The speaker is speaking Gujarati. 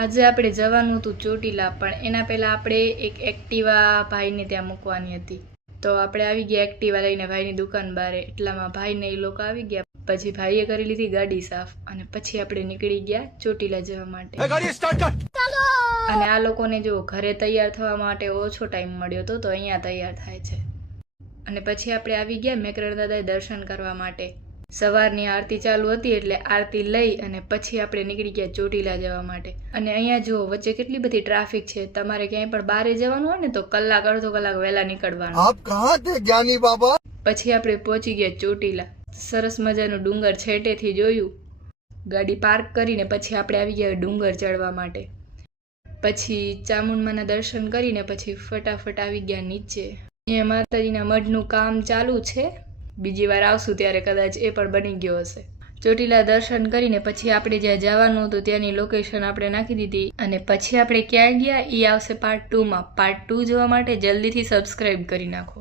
આજે આપણે જવાનું હતું ચોટીલા, પણ એના પહેલાં આપણે એક એક્ટિવા ભાઈને ત્યાં મૂકવાની હતી. તો આપણે આવી ગયા એક્ટિવા લઈને ભાઈની દુકાન બહાર. એટલામાં ભાઈને એ લોકો આવી ગયા. પછી ભાઈએ કરી લીધી ગાડી સાફ અને પછી આપણે નીકળી ગયા ચોટીલા જવા માટે. અને આ લોકોને જો ઘરે તૈયાર થવા માટે ઓછો ટાઈમ મળ્યો હતો, તો અહીંયા તૈયાર થાય છે. અને પછી આપણે આવી ગયા મેકરણ દાદાએ દર્શન કરવા માટે. સવારની આરતી ચાલુ હતી એટલે આરતી લઈ અને પછી આપણે નીકળી ગયા ચોટીલા જવા માટે. અને અહીંયા જુઓ વચ્ચે કેટલી બધી ટ્રાફિક છે. તમારે ક્યાંય પણ બહાર જવાનું હોય ને તો કલાક અડધો કલાક વહેલા નીકળવાનું. આપ કહાં થે જ્ઞાની બાબા? પછી આપણે પહોંચી ગયા ચોટીલા. સરસ મજાનું ડુંગર છેટેથી જોયું. ગાડી પાર્ક કરીને પછી આપણે આવી ગયા ડુંગર ચડવા માટે. પછી ચામુંડમાના દર્શન કરીને પછી ફટાફટ આવી ગયા નીચે. અહીંયા માતાજીના મઢનું કામ ચાલુ છે. બીજી વાર આવશું ત્યારે કદાચ એ પણ બની ગયો હશે. ચોટીલા દર્શન કરીને પછી આપણે જ્યાં જવાનું હતું ત્યાંની લોકેશન આપણે નાખી દીધી. અને પછી આપણે ક્યાં ગયા એ આવશે પાર્ટ 2માં. પાર્ટ 2 જોવા માટે જલ્દીથી સબસ્ક્રાઈબ કરી નાખો.